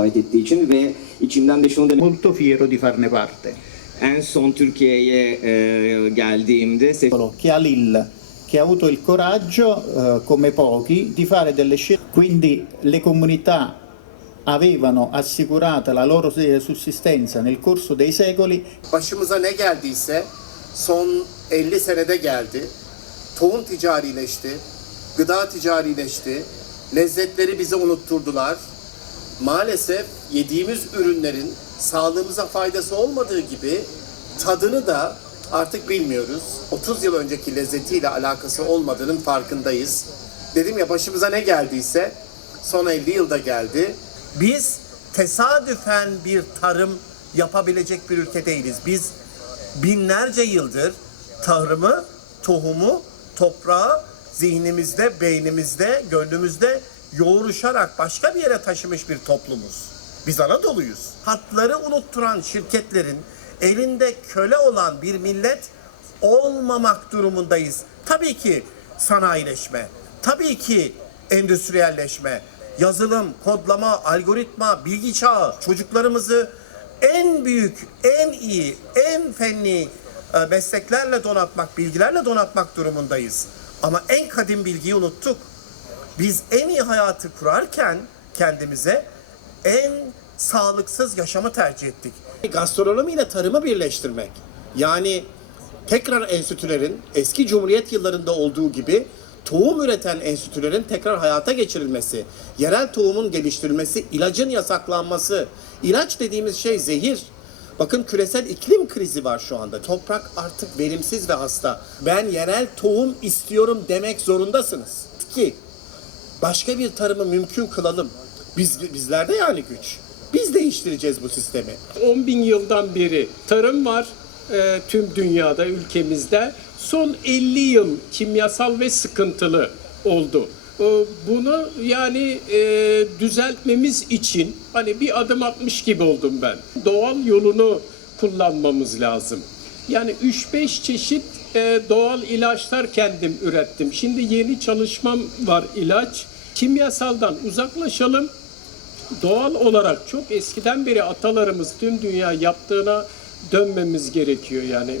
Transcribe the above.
ziyaret ettiği için ve içimden de şunu demek molto fiero di farne parte. en son Türkiye'ye e, geldiğimde Che a Lille, che ha avuto il coraggio, eh, come pochi, di fare delle scelte. Quindi le comunità avevano assicurata la loro eh, sussistenza nel corso dei secoli Başımıza ne geldiyse son 50 senede geldi. Tohum ticarileşti, gıda ticarileşti, lezzetleri bize unutturdular. Maalesef yediğimiz ürünlerin sağlığımıza faydası olmadığı gibi tadını da artık bilmiyoruz. 30 yıl önceki lezzetiyle alakası olmadığının farkındayız. Dedim ya başımıza ne geldiyse son 50 yılda geldi. Biz tesadüfen bir tarım yapabilecek bir ülke değiliz. Biz binlerce yıldır tarımı, tohumu, toprağı zihnimizde, beynimizde, gönlümüzde yoğuruşarak başka bir yere taşımış bir toplumuz. Biz Anadolu'yuz. Hatları unutturan şirketlerin elinde köle olan bir millet olmamak durumundayız. Tabii ki sanayileşme, tabii ki endüstriyelleşme, yazılım, kodlama, algoritma, bilgi çağı çocuklarımızı en büyük, en iyi, en fenli e, mesleklerle donatmak, bilgilerle donatmak durumundayız. Ama en kadim bilgiyi unuttuk. Biz en iyi hayatı kurarken kendimize en sağlıksız yaşamı tercih ettik. Gastronomi ile tarımı birleştirmek. Yani tekrar enstitülerin eski Cumhuriyet yıllarında olduğu gibi tohum üreten enstitülerin tekrar hayata geçirilmesi, yerel tohumun geliştirilmesi, ilacın yasaklanması. İlaç dediğimiz şey zehir. Bakın küresel iklim krizi var şu anda. Toprak artık verimsiz ve hasta. Ben yerel tohum istiyorum demek zorundasınız. Ki başka bir tarımı mümkün kılalım. Biz bizlerde yani güç. Biz değiştireceğiz bu sistemi. 10 bin yıldan beri tarım var e, tüm dünyada, ülkemizde. Son 50 yıl kimyasal ve sıkıntılı oldu. E, bunu yani e, düzeltmemiz için hani bir adım atmış gibi oldum ben. Doğal yolunu kullanmamız lazım. Yani 3-5 çeşit e, doğal ilaçlar kendim ürettim. Şimdi yeni çalışmam var ilaç. Kimyasaldan uzaklaşalım doğal olarak çok eskiden beri atalarımız tüm dünya yaptığına dönmemiz gerekiyor yani.